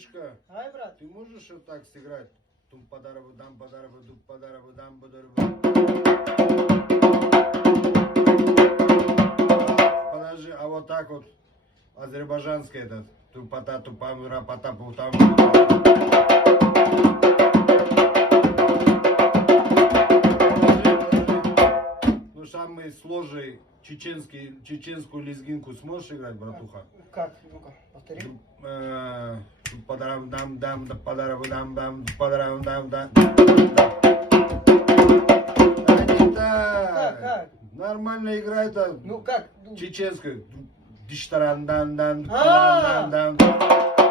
Братишка, Ай, брат. ты можешь вот так сыграть? Тум подарабы дам, дуп подарабы дам, Подожди, а вот так вот азербайджанский этот. Тупата, тупам, рапата, путам. Ну, самый сложный чеченскую лезгинку сможешь играть, братуха? Как? Ну-ка, повтори. Подарам дам дам, подарам дам дам, подарам дам дам. Как? Нормально играет-то. Ну как? Чеченская. Диштаран дан дан, А! дан дан.